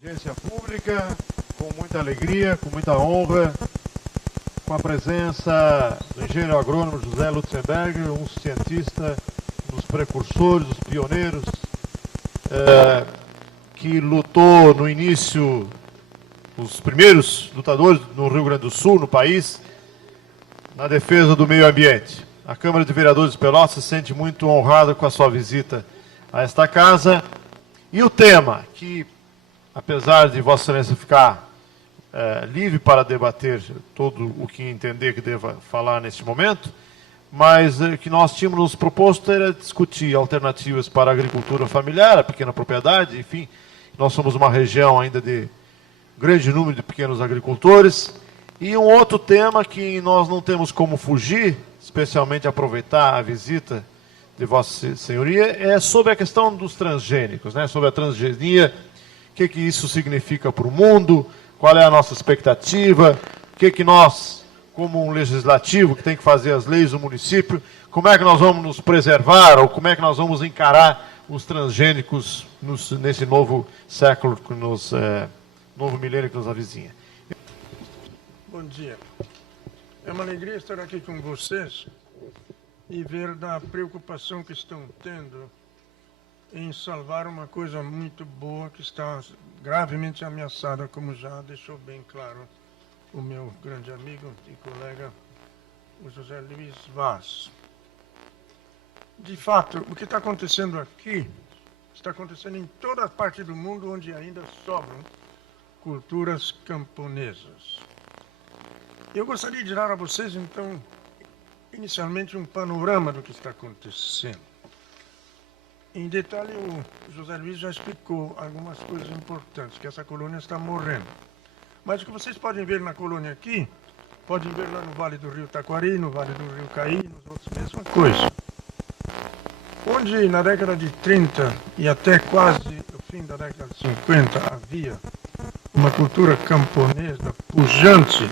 Audiência pública, com muita alegria, com muita honra, com a presença do engenheiro agrônomo José Lutzenberg, um cientista, um dos precursores, dos pioneiros, que lutou no início, os primeiros lutadores no Rio Grande do Sul, no país, na defesa do meio ambiente. A Câmara de Vereadores de Pelotas se sente muito honrada com a sua visita a esta casa. E o tema, que apesar de Vossa Excelência ficar livre para debater todo o que entender que deva falar neste momento, mas que nós tínhamos nos proposto era discutir alternativas para a agricultura familiar, a pequena propriedade, enfim, nós somos uma região ainda de grande número de pequenos agricultores. E um outro tema que nós não temos como fugir, especialmente aproveitar a visita de Vossa Senhoria, é sobre a questão dos transgênicos, né? Sobre a transgenia, o que isso significa para o mundo, qual é a nossa expectativa, o que nós, como um legislativo que tem que fazer as leis do município, como é que nós vamos nos preservar, ou como é que nós vamos encarar os transgênicos nesse novo século, novo milênio que nos avizinha. Bom dia. É uma alegria estar aqui com vocês e ver da preocupação que estão tendo em salvar uma coisa muito boa que está gravemente ameaçada, como já deixou bem claro o meu grande amigo e colega, o José Luiz Vaz. De fato, o que está acontecendo aqui está acontecendo em toda a parte do mundo onde ainda sobram culturas camponesas. Eu gostaria de dar a vocês, então, inicialmente um panorama do que está acontecendo. Em detalhe, o José Luiz já explicou algumas coisas importantes, que essa colônia está morrendo. Mas o que vocês podem ver na colônia aqui, podem ver lá no Vale do Rio Taquari, no Vale do Rio Caí, nos outros, mesma coisa. Onde na década de 30 e até quase o fim da década de 50 havia uma cultura camponesa pujante,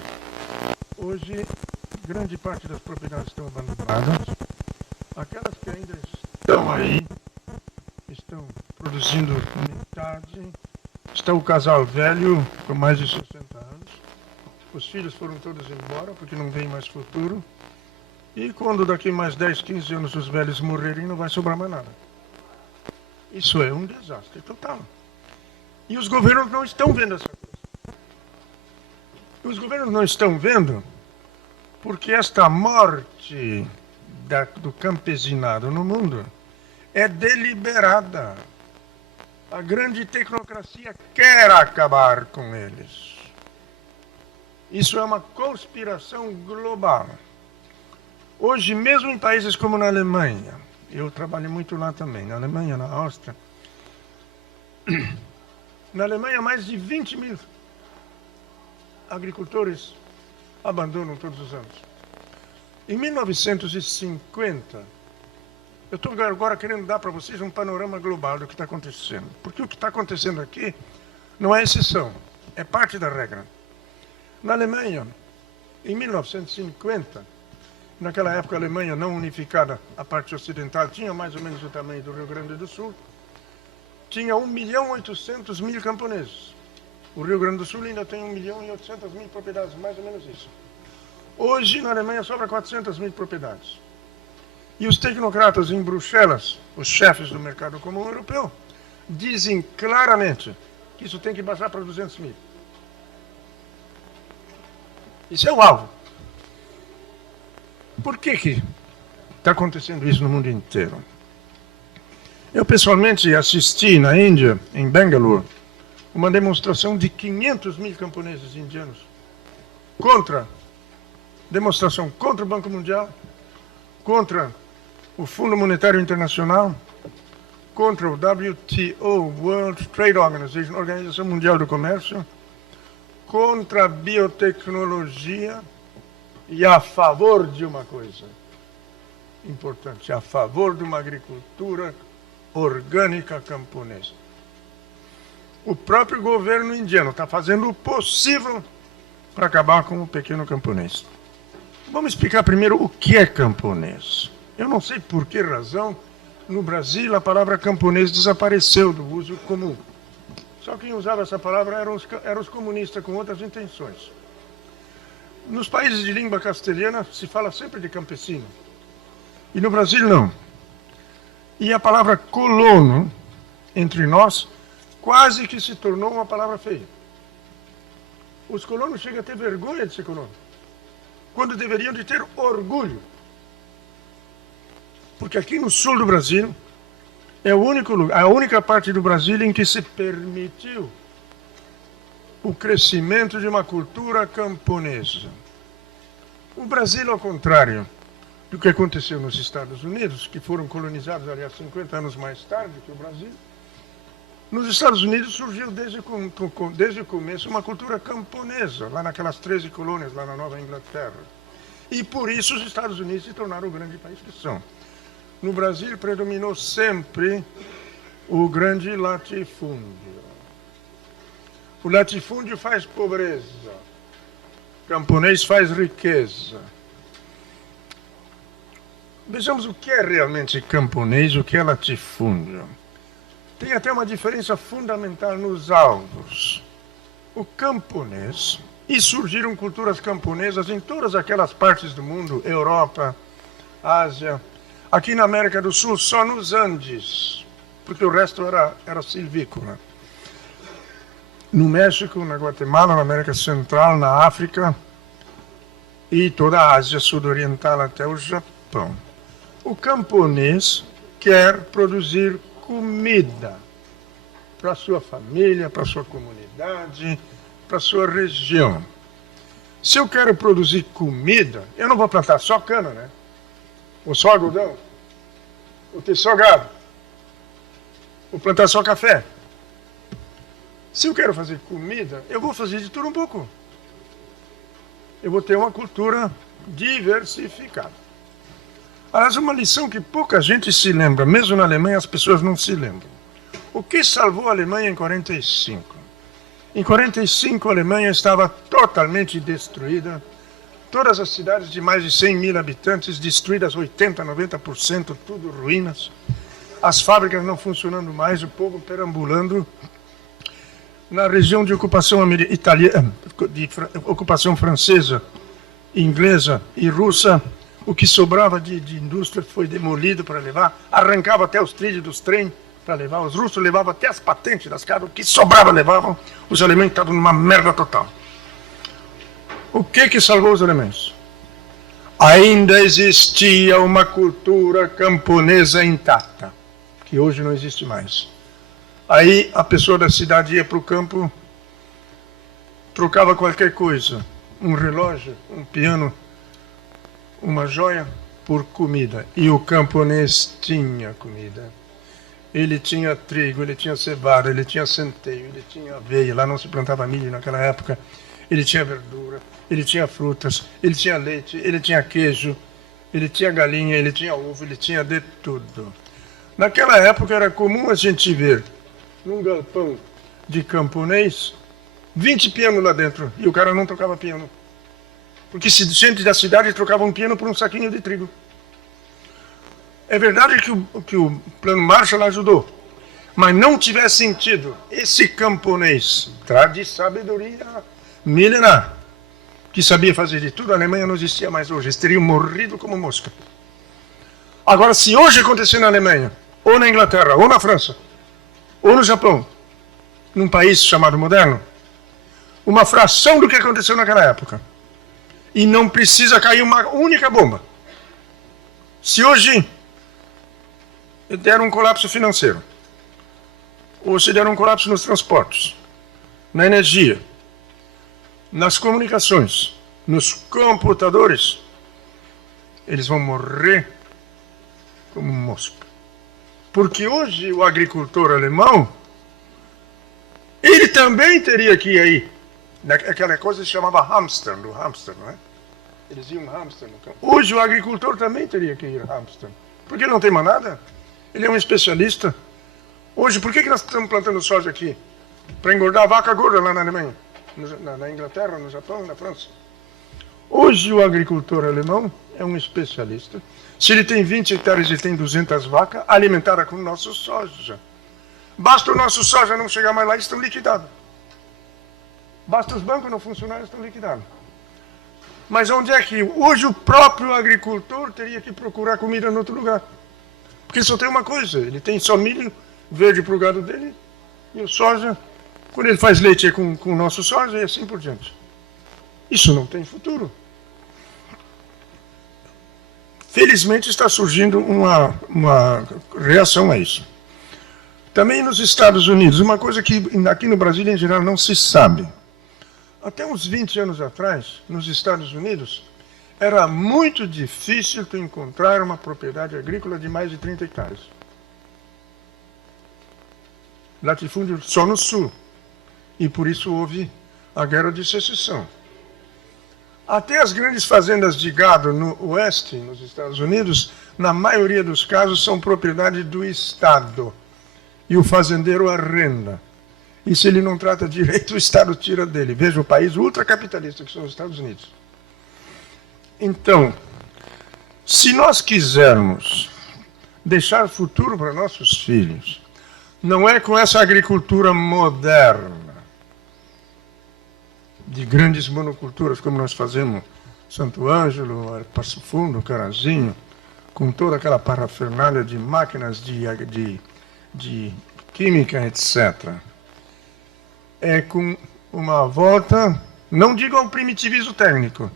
hoje grande parte das propriedades estão abandonadas. Aquelas que ainda estão aí, estão produzindo metade. Está o casal velho com mais de 60 anos. Os filhos foram todos embora porque não tem mais futuro. E quando daqui mais 10, 15 anos os velhos morrerem, não vai sobrar mais nada. Isso é um desastre total. E os governos não estão vendo essa coisa. Os governos não estão vendo porque esta morte do campesinado no mundo é deliberada. A grande tecnocracia quer acabar com eles. Isso é uma conspiração global. Hoje, mesmo em países como na Alemanha, eu trabalho muito lá também, na Alemanha, na Áustria. Na Alemanha, mais de 20 mil agricultores abandonam todos os anos. Em 1950, eu estou agora querendo dar para vocês um panorama global do que está acontecendo. Porque o que está acontecendo aqui não é exceção, é parte da regra. Na Alemanha, em 1950, naquela época a Alemanha não unificada, a parte ocidental tinha mais ou menos o tamanho do Rio Grande do Sul, tinha 1.800.000 camponeses. O Rio Grande do Sul ainda tem 1.800.000 propriedades, mais ou menos isso. Hoje, na Alemanha, sobra 400.000 propriedades. E os tecnocratas em Bruxelas, os chefes do mercado comum europeu, dizem claramente que isso tem que baixar para 200.000. Isso é o alvo. Por que está acontecendo isso no mundo inteiro? Eu, pessoalmente, assisti na Índia, em Bangalore, uma demonstração de 500.000 camponeses indianos demonstração contra o Banco Mundial, contra o Fundo Monetário Internacional, contra o WTO, World Trade Organization, Organização Mundial do Comércio, contra a biotecnologia e a favor de uma coisa importante, a favor de uma agricultura orgânica camponesa. O próprio governo indiano está fazendo o possível para acabar com o pequeno camponês. Vamos explicar primeiro o que é camponês. Eu não sei por que razão, no Brasil, a palavra camponês desapareceu do uso comum. Só quem usava essa palavra eram os comunistas com outras intenções. Nos países de língua castelhana se fala sempre de campesino. E no Brasil não. E a palavra colono, entre nós, quase que se tornou uma palavra feia. Os colonos chegam a ter vergonha de ser colono, quando deveriam de ter orgulho. Porque aqui no sul do Brasil, é o único lugar, a única parte do Brasil em que se permitiu o crescimento de uma cultura camponesa. O Brasil, ao contrário do que aconteceu nos Estados Unidos, que foram colonizados, aliás, 50 anos mais tarde que o Brasil, nos Estados Unidos surgiu desde o começo uma cultura camponesa, lá naquelas 13 colônias, lá na Nova Inglaterra. E por isso os Estados Unidos se tornaram o grande país que são. No Brasil predominou sempre o grande latifúndio. O latifúndio faz pobreza, o camponês faz riqueza. Vejamos o que é realmente camponês, o que é latifúndio. Tem até uma diferença fundamental nos alvos. O camponês, e surgiram culturas camponesas em todas aquelas partes do mundo, Europa, Ásia, aqui na América do Sul, só nos Andes, porque o resto era silvícola. No México, na Guatemala, na América Central, na África e toda a Ásia Sudoriental até o Japão. O camponês quer produzir comida para sua família, para sua comunidade, para sua região. Se eu quero produzir comida, eu não vou plantar só cana, né? Ou só algodão, ou ter só gado, ou plantar só café. Se eu quero fazer comida, eu vou fazer de tudo um pouco. Eu vou ter uma cultura diversificada. Aliás, uma lição que pouca gente se lembra, mesmo na Alemanha as pessoas não se lembram. O que salvou a Alemanha em 45? Em 45 a Alemanha estava totalmente destruída. Todas as cidades de mais de 100 mil habitantes destruídas, 80%, 90%, tudo ruínas. As fábricas não funcionando mais, o povo perambulando. Na região de ocupação ocupação francesa, inglesa e russa, o que sobrava de indústria foi demolido para levar, arrancava até os trilhos dos trens para levar, os russos levavam até as patentes das casas, o que sobrava levavam, os alemães estavam numa merda total. O que salvou os alemães? Ainda existia uma cultura camponesa intacta, que hoje não existe mais. Aí a pessoa da cidade ia para o campo, trocava qualquer coisa, um relógio, um piano, uma joia, por comida. E o camponês tinha comida. Ele tinha trigo, ele tinha cevada, ele tinha centeio, ele tinha aveia. Lá não se plantava milho naquela época. Ele tinha verdura, ele tinha frutas, ele tinha leite, ele tinha queijo, ele tinha galinha, ele tinha ovo, ele tinha de tudo. Naquela época era comum a gente ver, num galpão de camponês, 20 pianos lá dentro, e o cara não tocava piano. Porque gente da cidade trocava um piano por um saquinho de trigo. É verdade que o Plano Marshall ajudou, mas não tivesse sentido esse camponês de sabedoria milenar, que sabia fazer de tudo, a Alemanha não existia mais hoje, eles teriam morrido como mosca. Agora, se hoje acontecer na Alemanha, ou na Inglaterra, ou na França, ou no Japão, num país chamado moderno, uma fração do que aconteceu naquela época, e não precisa cair uma única bomba. Se hoje der um colapso financeiro, ou se der um colapso nos transportes, na energia, nas comunicações, nos computadores, eles vão morrer como mosca. Porque hoje o agricultor alemão, ele também teria que ir aí. Aquela coisa se chamava hamster, do hamster, não é? Eles iam hamster no campo. Hoje o agricultor também teria que ir hamster. Porque ele não tem mais nada. Ele é um especialista. Hoje, por que nós estamos plantando soja aqui? Para engordar a vaca gorda lá na Alemanha, na Inglaterra, no Japão, na França. Hoje o agricultor alemão é um especialista. Se ele tem 20 hectares e tem 200 vacas, alimentada com nossa soja. Basta o nosso soja não chegar mais lá, eles estão liquidados. Basta os bancos não funcionarem, eles estão liquidados. Mas onde é que hoje o próprio agricultor teria que procurar comida em outro lugar? Porque só tem uma coisa, ele tem só milho verde para o gado dele e o soja, quando ele faz leite é com o nosso soja e assim por diante. Isso não tem futuro. Felizmente está surgindo uma reação a isso. Também nos Estados Unidos, uma coisa que aqui no Brasil em geral não se sabe. Até uns 20 anos atrás, nos Estados Unidos, era muito difícil tu encontrar uma propriedade agrícola de mais de 30 hectares. Latifúndio só no sul. E por isso houve a Guerra de Secessão. Até as grandes fazendas de gado no oeste, nos Estados Unidos, na maioria dos casos são propriedade do Estado. E o fazendeiro arrenda. E se ele não trata direito, o Estado tira dele. Veja o país ultracapitalista que são os Estados Unidos. Então, se nós quisermos deixar futuro para nossos filhos, não é com essa agricultura moderna, de grandes monoculturas, como nós fazemos Santo Ângelo, Passo Fundo, Carazinho, com toda aquela parafernália de máquinas de química, etc. É com uma volta, não digo ao primitivismo técnico,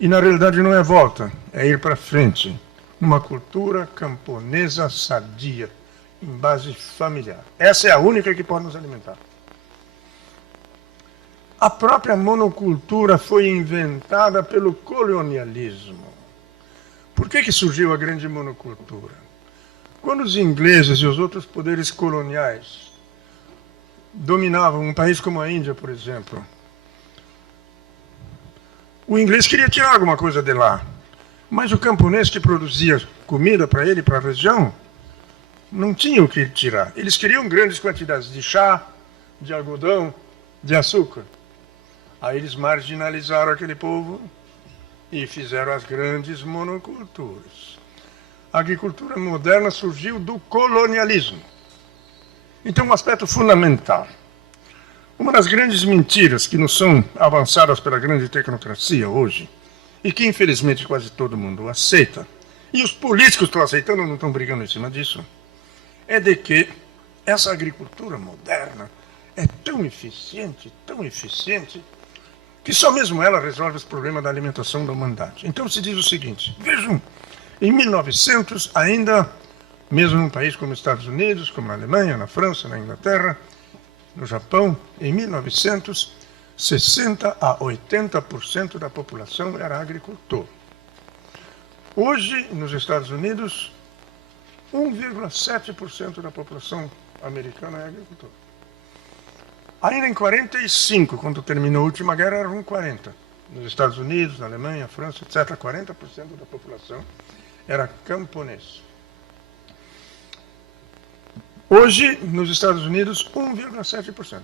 e na realidade não é volta, é ir para frente, numa cultura camponesa sadia, em base familiar. Essa é a única que pode nos alimentar. A própria monocultura foi inventada pelo colonialismo. Por que surgiu a grande monocultura? Quando os ingleses e os outros poderes coloniais dominavam um país como a Índia, por exemplo, o inglês queria tirar alguma coisa de lá, mas o camponês que produzia comida para ele, para a região, não tinha o que tirar. Eles queriam grandes quantidades de chá, de algodão, de açúcar. Aí eles marginalizaram aquele povo e fizeram as grandes monoculturas. A agricultura moderna surgiu do colonialismo. Então, um aspecto fundamental. Uma das grandes mentiras que nos são avançadas pela grande tecnocracia hoje, e que infelizmente quase todo mundo aceita, e os políticos estão aceitando, não estão brigando em cima disso, é de que essa agricultura moderna é tão eficiente, que só mesmo ela resolve os problemas da alimentação da humanidade. Então se diz o seguinte, vejam, em 1900, ainda, mesmo num país como os Estados Unidos, como na Alemanha, na França, na Inglaterra, no Japão, em 1900, 60% a 80% da população era agricultor. Hoje, nos Estados Unidos, 1,7% da população americana é agricultor. Ainda em 45, quando terminou a última guerra, eram 40%. Nos Estados Unidos, na Alemanha, França, etc., 40% da população era camponês. Hoje, nos Estados Unidos, 1,7%.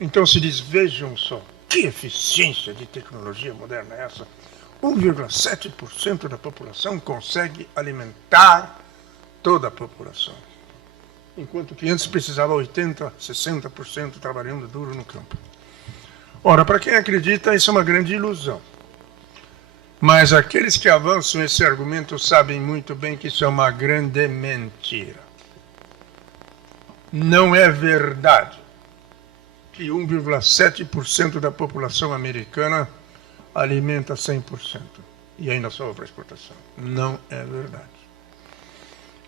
Então se diz, vejam só, que eficiência de tecnologia moderna é essa? 1,7% da população consegue alimentar toda a população. Enquanto que antes precisava 80%, 60% trabalhando duro no campo. Ora, para quem acredita, isso é uma grande ilusão. Mas aqueles que avançam esse argumento sabem muito bem que isso é uma grande mentira. Não é verdade que 1,7% da população americana alimenta 100% e ainda sobra para exportação. Não é verdade.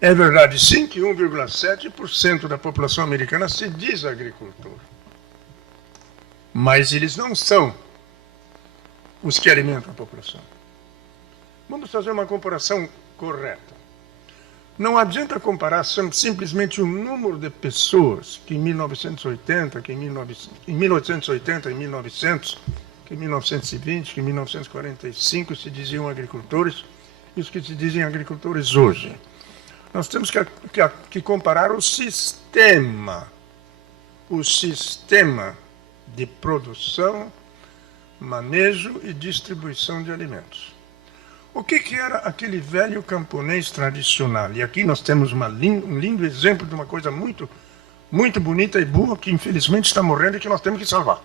É verdade sim que 1,7% da população americana se diz agricultor. Mas eles não são os que alimentam a população. Vamos fazer uma comparação correta. Não adianta comparar simplesmente o número de pessoas que em 1980, que em 1880, em 1900, que em 1920, que em 1945 se diziam agricultores e os que se dizem agricultores hoje. Nós temos que comparar o sistema de produção, manejo e distribuição de alimentos. O que era aquele velho camponês tradicional? E aqui nós temos um lindo exemplo de uma coisa muito, muito bonita e boa que infelizmente está morrendo e que nós temos que salvar.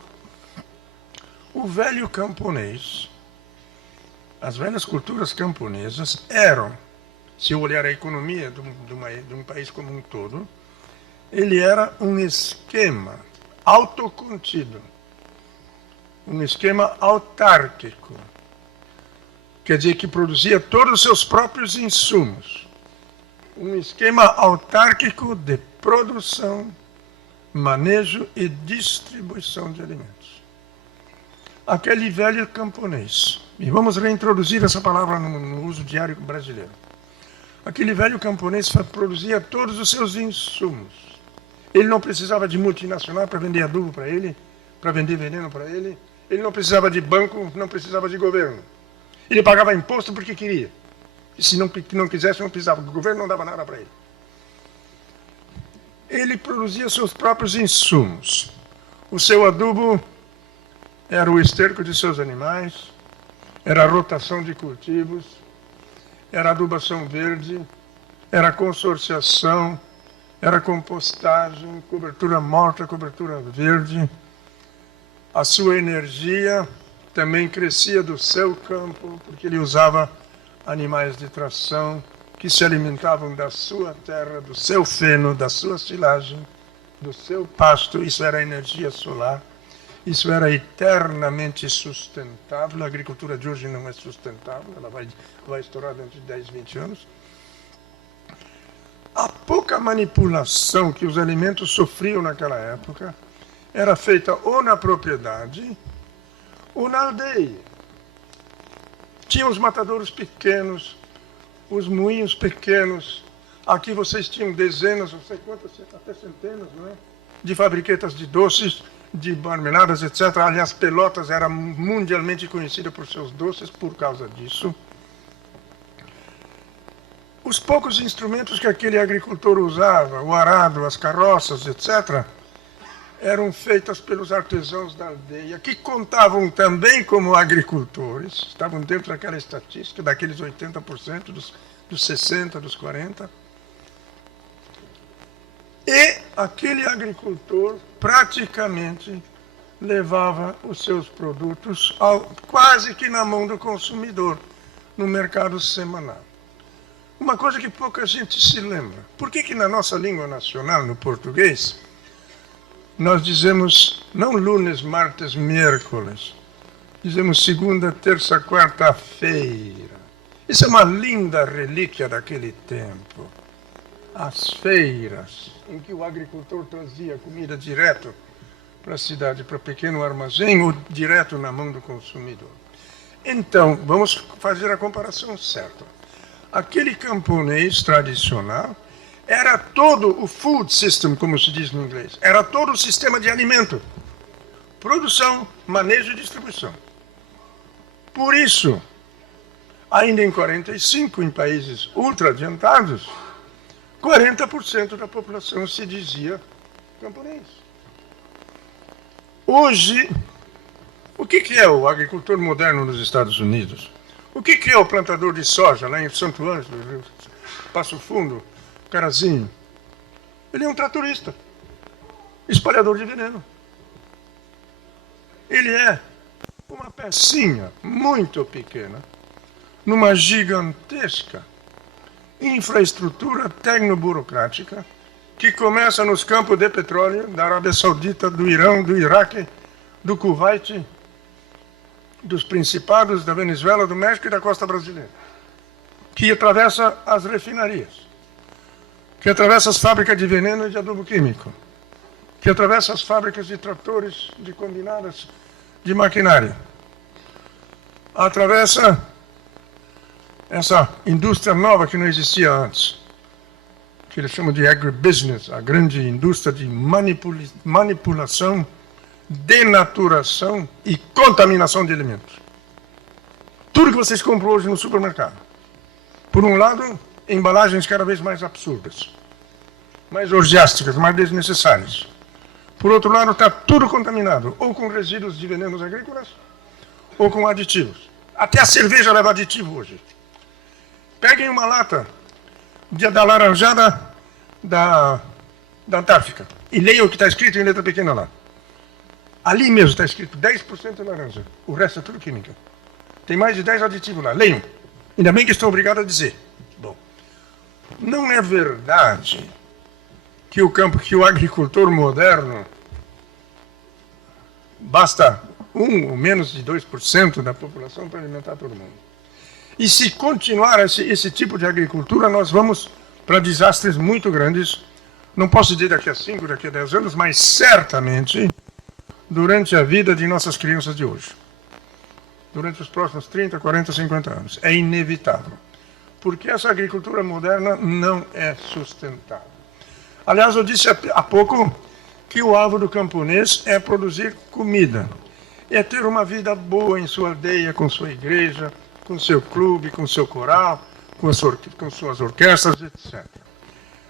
O velho camponês, as velhas culturas camponesas eram, se eu olhar a economia de um país como um todo, ele era um esquema autocontido, um esquema autárquico. Quer dizer, que produzia todos os seus próprios insumos. Um esquema autárquico de produção, manejo e distribuição de alimentos. Aquele velho camponês, e vamos reintroduzir essa palavra no uso diário brasileiro. Aquele velho camponês produzia todos os seus insumos. Ele não precisava de multinacional para vender adubo para ele, para vender veneno para ele. Ele não precisava de banco, não precisava de governo. Ele pagava imposto porque queria. E se não quisesse, não precisava. O governo não dava nada para ele. Ele produzia seus próprios insumos. O seu adubo era o esterco de seus animais, era a rotação de cultivos, era adubação verde, era consorciação, era compostagem, cobertura morta, cobertura verde. A sua energia também crescia do seu campo, porque ele usava animais de tração que se alimentavam da sua terra, do seu feno, da sua silagem, do seu pasto. Isso era energia solar. Isso era eternamente sustentável. A agricultura de hoje não é sustentável, ela vai estourar dentro de 10, 20 anos. A pouca manipulação que os alimentos sofriam naquela época era feita ou na propriedade ou na aldeia. Tinha os matadouros pequenos, os moinhos pequenos. Aqui vocês tinham dezenas, não sei quantas, até centenas, não é? De fabriquetas de doces, de marmeladas, etc. Aliás, Pelotas era mundialmente conhecida por seus doces por causa disso. Os poucos instrumentos que aquele agricultor usava, o arado, as carroças, etc., eram feitas pelos artesãos da aldeia, que contavam também como agricultores, estavam dentro daquela estatística, daqueles 80%, dos 60%, dos 40%. E aquele agricultor praticamente levava os seus produtos quase que na mão do consumidor, no mercado semanal. Uma coisa que pouca gente se lembra. Por que na nossa língua nacional, no português, nós dizemos não lunes, martes, miércoles, dizemos segunda, terça, quarta-feira? Isso é uma linda relíquia daquele tempo. As feiras, em que o agricultor trazia comida direto para a cidade, para o pequeno armazém, ou direto na mão do consumidor. Então, vamos fazer a comparação certa. Aquele camponês tradicional era todo o food system, como se diz no inglês. Era todo o sistema de alimento. Produção, manejo e distribuição. Por isso, ainda em 45, em países ultra adiantados, 40% da população se dizia camponês. Hoje, o que é o agricultor moderno nos Estados Unidos? O que é o plantador de soja lá em Santo Ângelo, Passo Fundo, Carazinho? Ele é um tratorista, espalhador de veneno. Ele é uma pecinha muito pequena numa gigantesca infraestrutura tecnoburocrática que começa nos campos de petróleo da Arábia Saudita, do Irã, do Iraque, do Kuwait, dos Principados, da Venezuela, do México e da costa brasileira, que atravessa as refinarias, que atravessa as fábricas de veneno e de adubo químico, que atravessa as fábricas de tratores, de combinadas, de maquinário, atravessa essa indústria nova que não existia antes, que eles chamam de agribusiness, a grande indústria de manipulação, denaturação e contaminação de alimentos. Tudo que vocês compram hoje no supermercado. Por um lado, embalagens cada vez mais absurdas, mais orgiásticas, mais desnecessárias. Por outro lado, está tudo contaminado, ou com resíduos de venenos agrícolas, ou com aditivos. Até a cerveja leva aditivo hoje. Peguem uma lata da laranjada da Antártica e leiam o que está escrito em letra pequena lá. Ali mesmo está escrito 10% laranja. O resto é tudo química. Tem mais de 10 aditivos lá. Leiam. Ainda bem que estou obrigado a dizer. Bom, não é verdade que o agricultor moderno basta 1 ou menos de 2% da população para alimentar todo mundo. E se continuar esse tipo de agricultura, nós vamos para desastres muito grandes. Não posso dizer daqui a 5, daqui a 10 anos, mas certamente durante a vida de nossas crianças de hoje. Durante os próximos 30, 40, 50 anos. É inevitável. Porque essa agricultura moderna não é sustentável. Aliás, eu disse há pouco que o alvo do camponês é produzir comida. É ter uma vida boa em sua aldeia, com sua igreja, com seu clube, com seu coral, com suas orquestras, etc.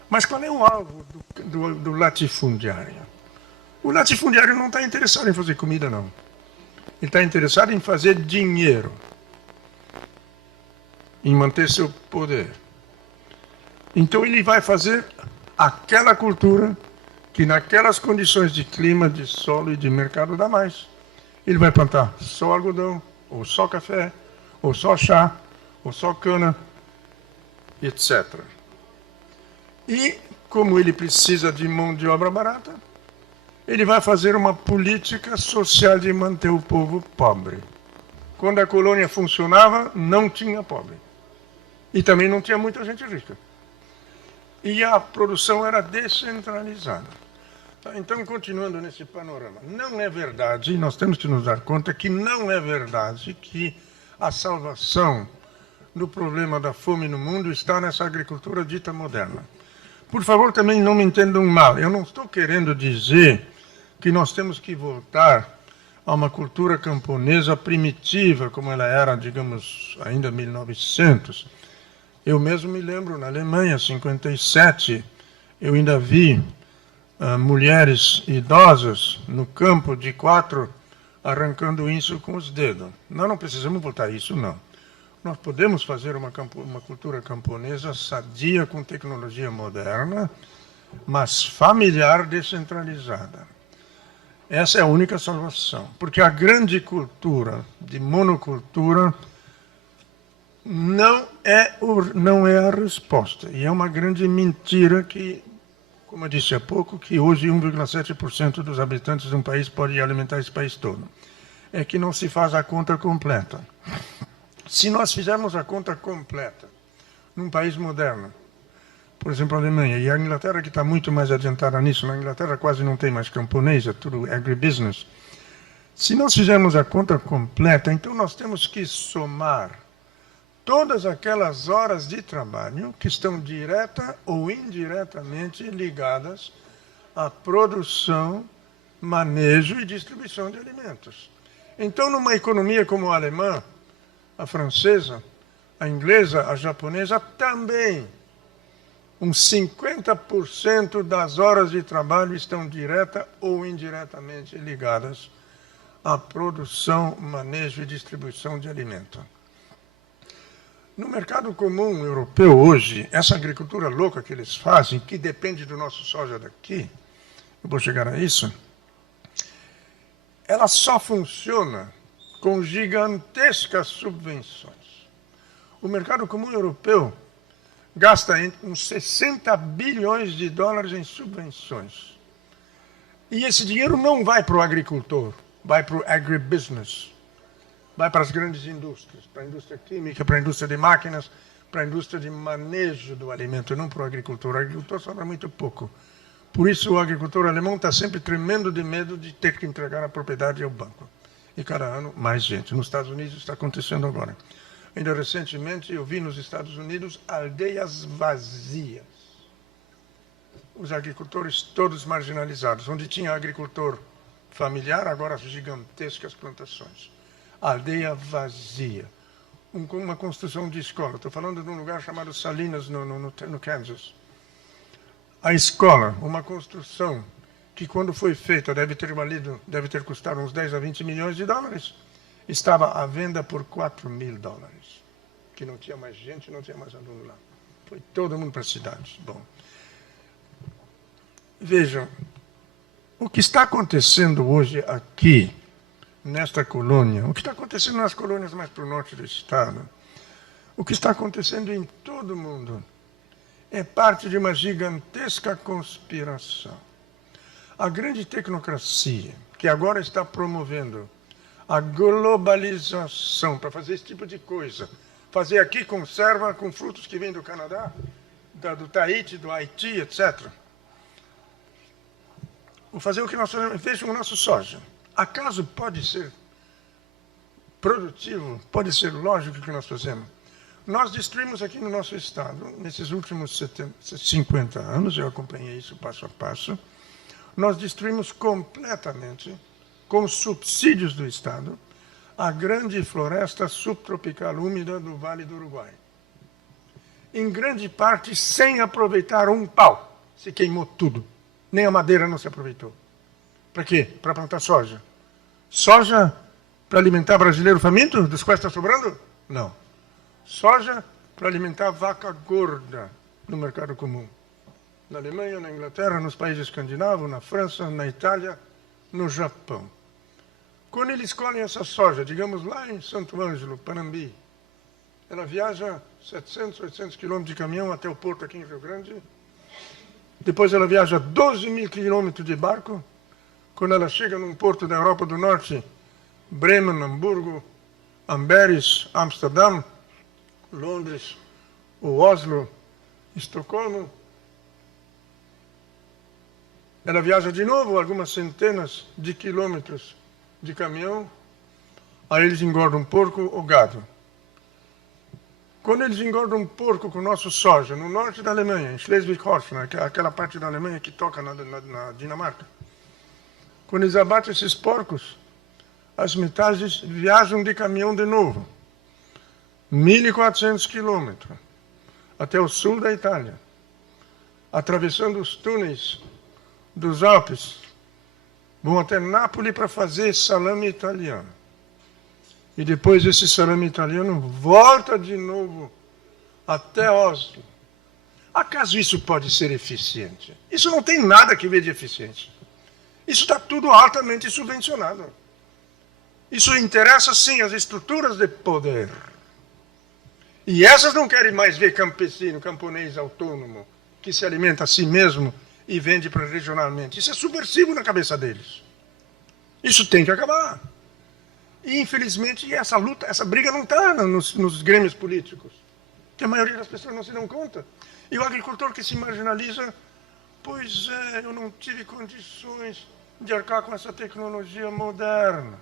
Mas qual é o alvo do latifundiário? O latifundiário não está interessado em fazer comida, não. Ele está interessado em fazer dinheiro, em manter seu poder. Então ele vai fazer aquela cultura que naquelas condições de clima, de solo e de mercado dá mais. Ele vai plantar só algodão, ou só café, ou só chá, ou só cana, etc. E, como ele precisa de mão de obra barata, ele vai fazer uma política social de manter o povo pobre. Quando a colônia funcionava, não tinha pobre. E também não tinha muita gente rica. E a produção era descentralizada. Então, continuando nesse panorama, não é verdade, nós temos que nos dar conta que não é verdade que a salvação do problema da fome no mundo está nessa agricultura dita moderna. Por favor, também não me entendam mal. Eu não estou querendo dizer que nós temos que voltar a uma cultura camponesa primitiva, como ela era, digamos, ainda em 1900. Eu mesmo me lembro, na Alemanha, em 57, eu ainda vi mulheres idosas no campo de 4 arrancando isso com os dedos. Nós não precisamos voltar a isso, não. Nós podemos fazer uma cultura camponesa sadia, com tecnologia moderna, mas familiar, descentralizada. Essa é a única salvação. Porque a grande cultura de monocultura não é a resposta. E é uma grande mentira que, como eu disse há pouco, que hoje 1,7% dos habitantes de um país pode alimentar esse país todo. É que não se faz a conta completa. Se nós fizermos a conta completa num país moderno, por exemplo, a Alemanha, e a Inglaterra, que está muito mais adiantada nisso, na Inglaterra quase não tem mais camponês, é tudo agribusiness. Se nós fizermos a conta completa, então nós temos que somar todas aquelas horas de trabalho que estão direta ou indiretamente ligadas à produção, manejo e distribuição de alimentos. Então, numa economia como a alemã, a francesa, a inglesa, a japonesa, também uns 50% das horas de trabalho estão direta ou indiretamente ligadas à produção, manejo e distribuição de alimento. No mercado comum europeu hoje, essa agricultura louca que eles fazem, que depende do nosso soja daqui, eu vou chegar a isso, ela só funciona com gigantescas subvenções. O mercado comum europeu gasta uns 60 bilhões de dólares em subvenções. E esse dinheiro não vai para o agricultor, vai para o agribusiness. Vai para as grandes indústrias, para a indústria química, para a indústria de máquinas, para a indústria de manejo do alimento, não para o agricultor. O agricultor sobra muito pouco. Por isso o agricultor alemão está sempre tremendo de medo de ter que entregar a propriedade ao banco. E cada ano mais gente. Nos Estados Unidos está acontecendo agora. Ainda recentemente eu vi nos Estados Unidos aldeias vazias. Os agricultores todos marginalizados. Onde tinha agricultor familiar, agora gigantescas plantações. Aldeia vazia. Uma construção de escola. Estou falando de um lugar chamado Salinas, no Kansas. A escola, uma construção que quando foi feita deve ter custado uns 10 a 20 milhões de dólares, estava à venda por $4.000. que não tinha mais gente, não tinha mais aluno lá. Foi todo mundo para a cidade. Bom, vejam, o que está acontecendo hoje aqui, nesta colônia, o que está acontecendo nas colônias mais para o norte do estado, o que está acontecendo em todo o mundo, é parte de uma gigantesca conspiração. A grande tecnocracia, que agora está promovendo a globalização para fazer esse tipo de coisa, fazer aqui conserva com frutos que vêm do Canadá, do Tahiti, do Haiti, etc. Vou fazer o que nós fazemos, vejam o nosso soja. Acaso pode ser produtivo, pode ser lógico o que nós fazemos? Nós destruímos aqui no nosso estado, nesses últimos 50 anos, eu acompanhei isso passo a passo, nós destruímos completamente, com subsídios do estado, a grande floresta subtropical úmida do Vale do Uruguai. Em grande parte, sem aproveitar um pau. Se queimou tudo. Nem a madeira não se aproveitou. Para quê? Para plantar soja. Soja para alimentar brasileiro faminto, dos quais está sobrando? Não. Soja para alimentar vaca gorda no mercado comum. Na Alemanha, na Inglaterra, nos países escandinavos, na França, na Itália, no Japão. Quando eles colhem essa soja, digamos lá em Santo Ângelo, Panambi, ela viaja 700, 800 quilômetros de caminhão até o porto aqui em Rio Grande. Depois ela viaja 12 mil quilômetros de barco. Quando ela chega num porto da Europa do Norte, Bremen, Hamburgo, Amberes, Amsterdã, Londres, Oslo, Estocolmo, ela viaja de novo algumas centenas de quilômetros de caminhão, aí eles engordam um porco ou gado. Quando eles engordam um porco com o nosso soja, no norte da Alemanha, em Schleswig-Holstein, aquela parte da Alemanha que toca na Dinamarca, quando eles abatem esses porcos, as metades viajam de caminhão de novo, 1.400 quilômetros, até o sul da Itália, atravessando os túneis dos Alpes, vão até Nápoles para fazer salame italiano. E depois esse salame italiano volta de novo até Oslo. Acaso isso pode ser eficiente? Isso não tem nada que ver de eficiência. Isso está tudo altamente subvencionado. Isso interessa, sim, as estruturas de poder. E essas não querem mais ver campesino, camponês autônomo, que se alimenta a si mesmo e vende regionalmente. Isso é subversivo na cabeça deles. Isso tem que acabar. E, infelizmente, essa luta, essa briga não está nos grêmios políticos, que a maioria das pessoas não se dão conta. E o agricultor que se marginaliza, pois é, eu não tive condições de arcar com essa tecnologia moderna.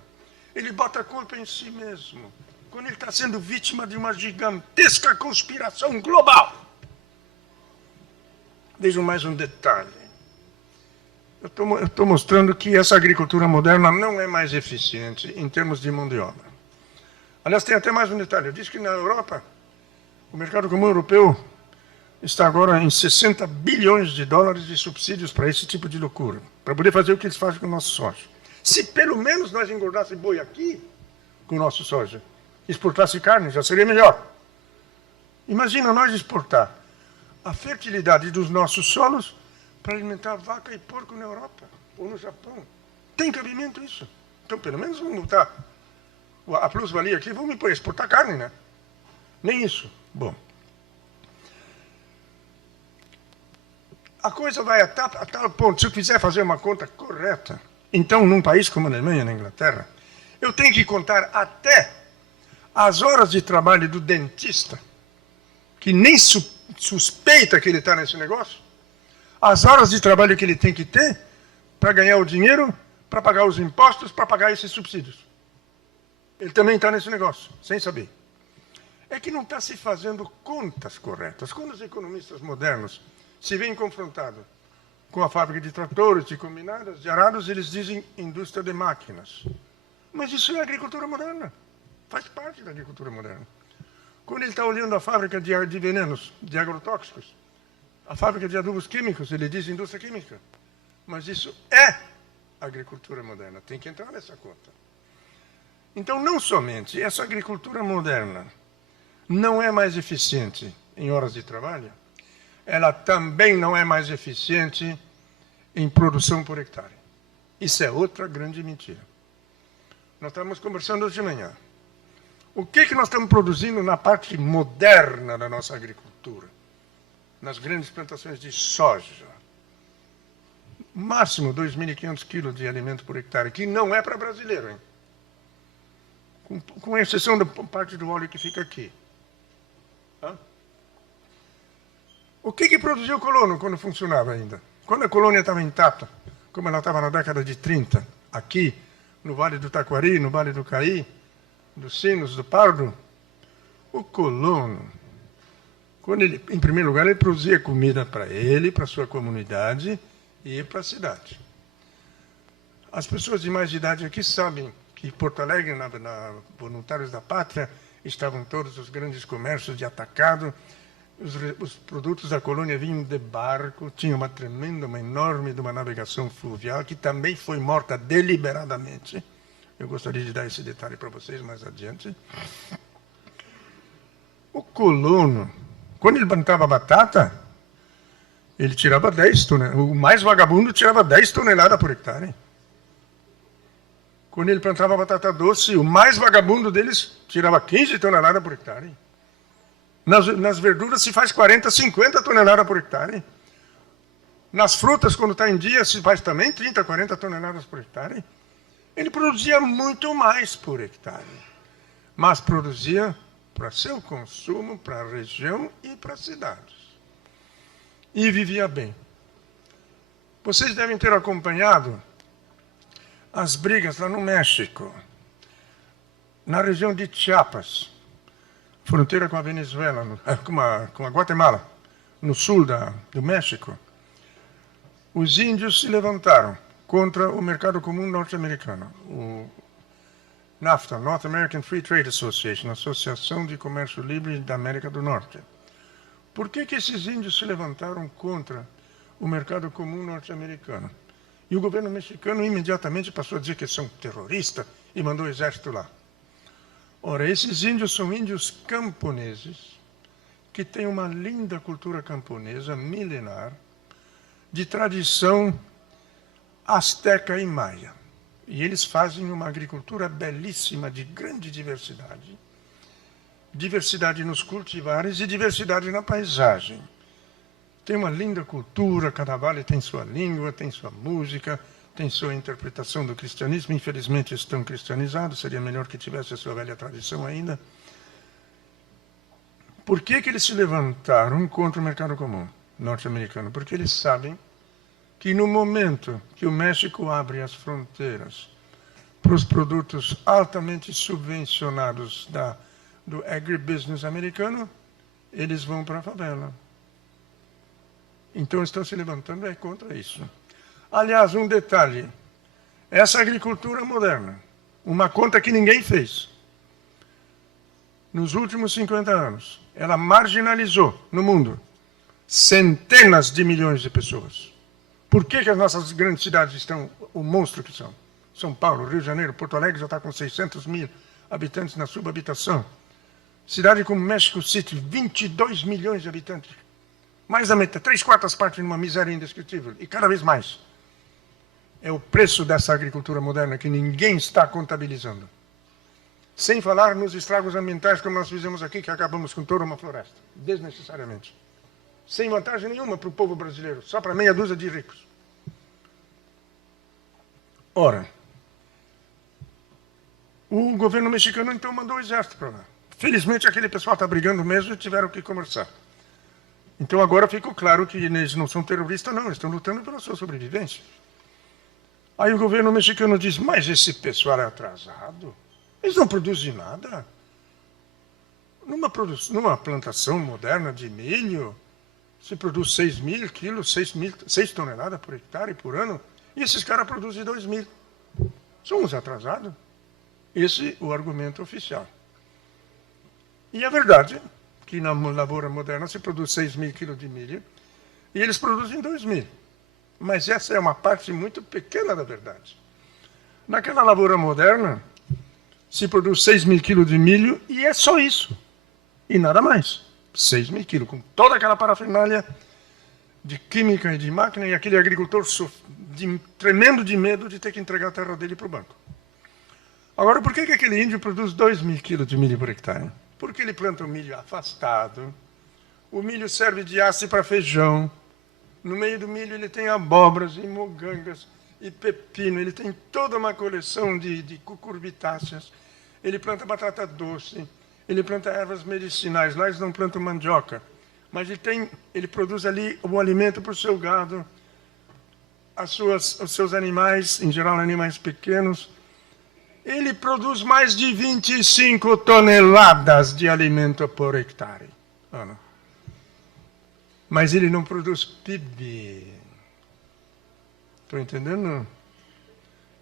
Ele bota a culpa em si mesmo, quando ele está sendo vítima de uma gigantesca conspiração global. Vejam mais um detalhe. Eu estou mostrando que essa agricultura moderna não é mais eficiente em termos de mão de obra. Aliás, tem até mais um detalhe. Eu disse que na Europa, o mercado comum europeu está agora em 60 bilhões de dólares de subsídios para esse tipo de loucura, para poder fazer o que eles fazem com o nosso soja. Se pelo menos nós engordássemos boi aqui com o nosso soja, exportasse carne, já seria melhor. Imagina nós exportar a fertilidade dos nossos solos para alimentar vaca e porco na Europa ou no Japão. Tem cabimento isso? Então, pelo menos vamos botar a plusvalia aqui, vamos exportar carne, né? Nem isso. Bom. A coisa vai a tal ponto, se eu quiser fazer uma conta correta, então, num país como a Alemanha, na Inglaterra, eu tenho que contar até as horas de trabalho do dentista, que nem suspeita que ele está nesse negócio, as horas de trabalho que ele tem que ter para ganhar o dinheiro, para pagar os impostos, para pagar esses subsídios. Ele também está nesse negócio, sem saber. É que não está se fazendo contas corretas. Quando os economistas modernos se veem confrontados com a fábrica de tratores, de combinadas, de arados, eles dizem indústria de máquinas. Mas isso é agricultura moderna. Faz parte da agricultura moderna. Quando ele está olhando a fábrica de venenos, de agrotóxicos, a fábrica de adubos químicos, ele diz indústria química. Mas isso é agricultura moderna. Tem que entrar nessa conta. Então, não somente essa agricultura moderna não é mais eficiente em horas de trabalho, ela também não é mais eficiente em produção por hectare. Isso é outra grande mentira. Nós estamos conversando hoje de manhã. O que nós estamos produzindo na parte moderna da nossa agricultura? Nas grandes plantações de soja. Máximo 2.500 quilos de alimento por hectare, que não é para brasileiro, hein? Com exceção da parte do óleo que fica aqui. Hã? O que produzia o colono quando funcionava ainda? Quando a colônia estava intacta, como ela estava na década de 30, aqui, no Vale do Taquari, no Vale do Caí, dos Sinos, do Pardo, o colono, quando ele, em primeiro lugar, ele produzia comida para ele, para a sua comunidade e para a cidade. As pessoas de mais idade aqui sabem que em Porto Alegre, na Voluntários da Pátria, estavam todos os grandes comércios de atacado, os produtos da colônia vinham de barco, tinha uma tremenda, uma enorme de uma navegação fluvial, que também foi morta deliberadamente. Eu gostaria de dar esse detalhe para vocês mais adiante. O colono, quando ele plantava batata, ele tirava 10 toneladas. O mais vagabundo tirava 10 toneladas por hectare. Quando ele plantava batata doce, o mais vagabundo deles tirava 15 toneladas por hectare. Nas verduras se faz 40, 50 toneladas por hectare. Nas frutas, quando está em dia, se faz também 30, 40 toneladas por hectare. Ele produzia muito mais por hectare. Mas produzia para seu consumo, para a região e para as cidades. E vivia bem. Vocês devem ter acompanhado as brigas lá no México, na região de Chiapas, fronteira com a Venezuela, com a Guatemala, no sul do México. Os índios se levantaram contra o mercado comum norte-americano, o NAFTA, North American Free Trade Association, Associação de Comércio Livre da América do Norte. Por que esses índios se levantaram contra o mercado comum norte-americano? E o governo mexicano imediatamente passou a dizer que são terroristas e mandou o exército lá. Ora, esses índios são índios camponeses, que têm uma linda cultura camponesa, milenar, de tradição asteca e maia. E eles fazem uma agricultura belíssima, de grande diversidade. Diversidade nos cultivares e diversidade na paisagem. Tem uma linda cultura, cada vale tem sua língua, tem sua música, tem sua interpretação do cristianismo. Infelizmente estão cristianizados, seria melhor que tivesse a sua velha tradição ainda. Por que eles se levantaram contra o mercado comum norte-americano? Porque eles sabem que no momento que o México abre as fronteiras para os produtos altamente subvencionados do agribusiness americano, eles vão para a favela. Então estão se levantando contra isso. Aliás, um detalhe, essa agricultura moderna, uma conta que ninguém fez, nos últimos 50 anos, ela marginalizou no mundo centenas de milhões de pessoas. Por que as nossas grandes cidades estão o monstro que são? São Paulo, Rio de Janeiro, Porto Alegre já está com 600 mil habitantes na subhabitação. Cidade como México City, 22 milhões de habitantes. Mais da metade, 3/4 partes numa miséria indescritível. E cada vez mais. É o preço dessa agricultura moderna que ninguém está contabilizando. Sem falar nos estragos ambientais, como nós fizemos aqui, que acabamos com toda uma floresta, desnecessariamente. Sem vantagem nenhuma para o povo brasileiro, só para meia dúzia de ricos. Ora, o governo mexicano então mandou o exército para lá. Felizmente aquele pessoal está brigando mesmo e tiveram que conversar. Então agora ficou claro que eles não são terroristas, não, eles estão lutando pela sua sobrevivência. Aí o governo mexicano diz, mas esse pessoal é atrasado, eles não produzem nada. Numa plantação moderna de milho, se produz 6 mil quilos, 6 toneladas por hectare por ano, e esses caras produzem 2 mil. São uns atrasados. Esse é o argumento oficial. E é verdade que na lavoura moderna se produz 6 mil quilos de milho, e eles produzem 2 mil. Mas essa é uma parte muito pequena da verdade. Naquela lavoura moderna, se produz 6 mil quilos de milho, e é só isso. E nada mais. 6 mil quilos, com toda aquela parafernália de química e de máquina, e aquele agricultor tremendo de medo de ter que entregar a terra dele para o banco. Agora, por que aquele índio produz 2 mil quilos de milho por hectare? Porque ele planta o milho afastado, o milho serve de haste para feijão, no meio do milho ele tem abóboras e mogangas e pepino, ele tem toda uma coleção de cucurbitáceas, ele planta batata doce, ele planta ervas medicinais, lá eles não plantam mandioca, mas ele produz ali o alimento para o seu gado, os seus animais, em geral animais pequenos. Ele produz mais de 25 toneladas de alimento por hectare. Mas ele não produz PIB. Estão entendendo?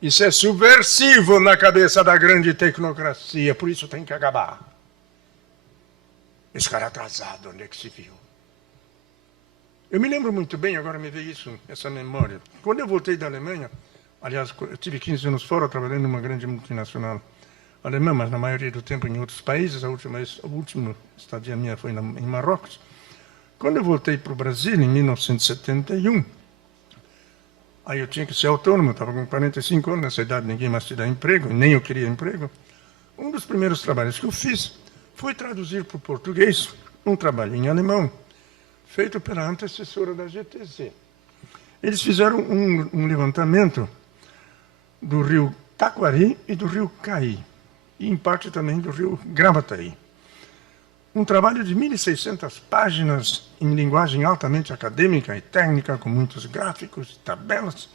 Isso é subversivo na cabeça da grande tecnocracia, por isso tem que acabar. Esse cara atrasado, onde é que se viu? Eu me lembro muito bem, agora me veio isso, essa memória. Quando eu voltei da Alemanha, aliás, eu tive 15 anos fora, trabalhando numa grande multinacional alemã, mas na maioria do tempo em outros países. A última estadia minha foi em Marrocos. Quando eu voltei para o Brasil, em 1971, aí eu tinha que ser autônomo, eu estava com 45 anos, nessa idade ninguém mais te dá emprego, nem eu queria emprego. Um dos primeiros trabalhos que eu fiz foi traduzir para o português um trabalho em alemão, feito pela antecessora da GTC. Eles fizeram um levantamento do rio Taquari e do rio Caí, e em parte também do rio Gravataí. Um trabalho de 1.600 páginas em linguagem altamente acadêmica e técnica, com muitos gráficos e tabelas.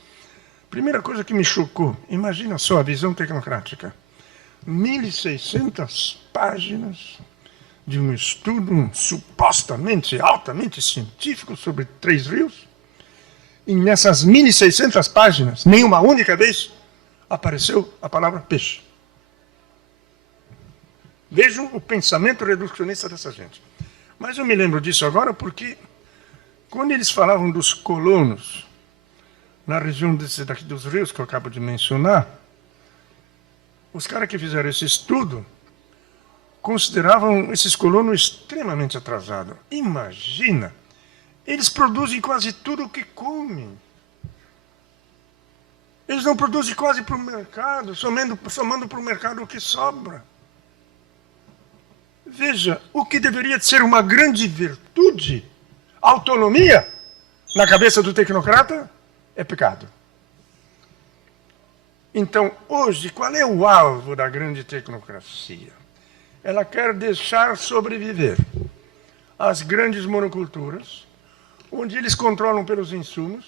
Primeira coisa que me chocou, imagina só a visão tecnocrática. 1.600 páginas de um estudo supostamente altamente científico sobre 3 rios. E nessas 1.600 páginas, nenhuma única vez apareceu a palavra peixe. Vejam o pensamento reducionista dessa gente. Mas eu me lembro disso agora porque, quando eles falavam dos colonos, na região daqui dos rios que eu acabo de mencionar, os caras que fizeram esse estudo consideravam esses colonos extremamente atrasados. Imagina, eles produzem quase tudo o que comem. Eles não produzem quase para o mercado, somando para o mercado o que sobra. Veja, o que deveria ser uma grande virtude, autonomia, na cabeça do tecnocrata, é pecado. Então, hoje, qual é o alvo da grande tecnocracia? Ela quer deixar sobreviver as grandes monoculturas, onde eles controlam pelos insumos,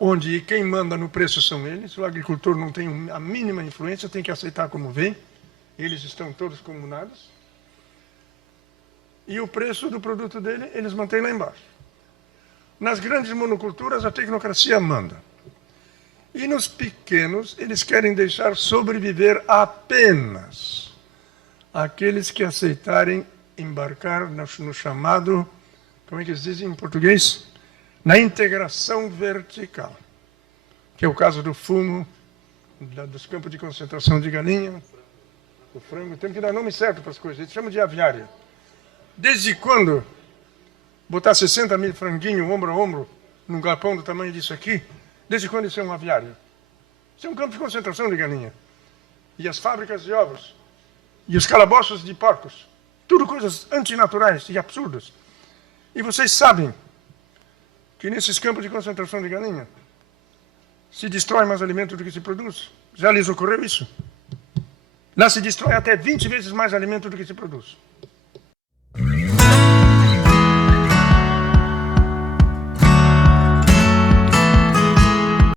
onde quem manda no preço são eles, o agricultor não tem a mínima influência, tem que aceitar como vem, eles estão todos comunados, e o preço do produto dele eles mantêm lá embaixo. Nas grandes monoculturas a tecnocracia manda. E nos pequenos eles querem deixar sobreviver apenas aqueles que aceitarem embarcar no chamado, como é que eles dizem em português? Na integração vertical, que é o caso do fumo, dos campos de concentração de galinha, do frango. Temos que dar nome certo para as coisas, eles chamam de aviária. Desde quando botar 60 mil franguinhos ombro a ombro num galpão do tamanho disso aqui, desde quando isso é um aviário? Isso é um campo de concentração de galinha. E as fábricas de ovos, e os calabouços de porcos, tudo coisas antinaturais e absurdas. E vocês sabem que nesses campos de concentração de galinha se destrói mais alimento do que se produz? Já lhes ocorreu isso? Lá se destrói até 20 vezes mais alimento do que se produz.